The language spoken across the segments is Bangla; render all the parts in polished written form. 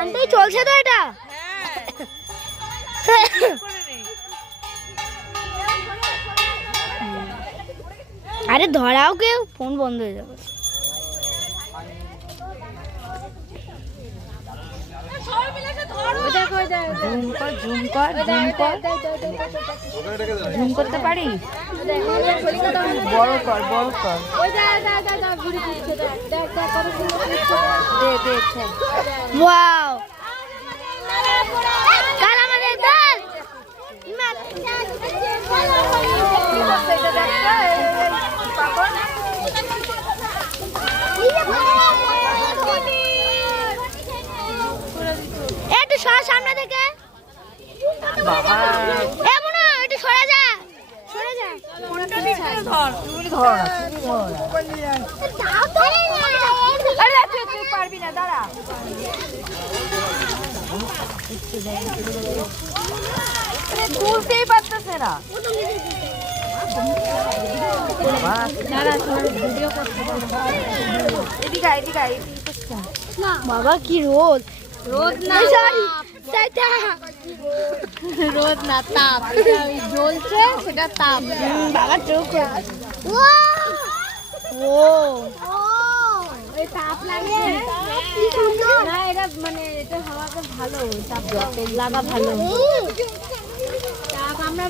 আন্টি চলছে তো এটা? আরে ধরাও কেউ, ফোন বন্ধ হয়ে যাবে। জুম করতে পারি? বড় কর, বড় কর। ওয়াও, কাল আমাদের দল। একটু সর সামনে থেকে। বাবা এমন একটু সরে যা, সরে যা। ধর, তুমি ধর না, তুমি ধর না। আরে তুই পারবি না, দাঁড়া। তুলতেই পারতেছে না। বাবা কি রোদ, রোদ না, রোদ না, তাপ। জ্বলছে সেটা তাপ। বাবা চোখ। ও তাপ লাগে না, এটা মানে এটা হওয়াটা ভালো, তাপ লাগা ভালো। তাপ আমরা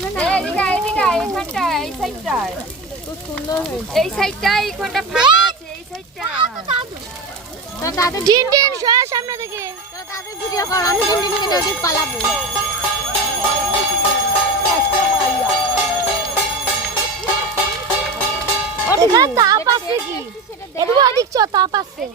খুব সুন্দর হয়েছে। এই সাইডটা, এই কোনটা ফাঁকা আছে, এই সাইডটা। তাদের টিন টিন সর সামনে থেকে। তাদের ভিডিও কর, আমি দিন পালাবো। এখানে তাপ আছে কি? এদিকে ওদিক চ, তাপ আছে।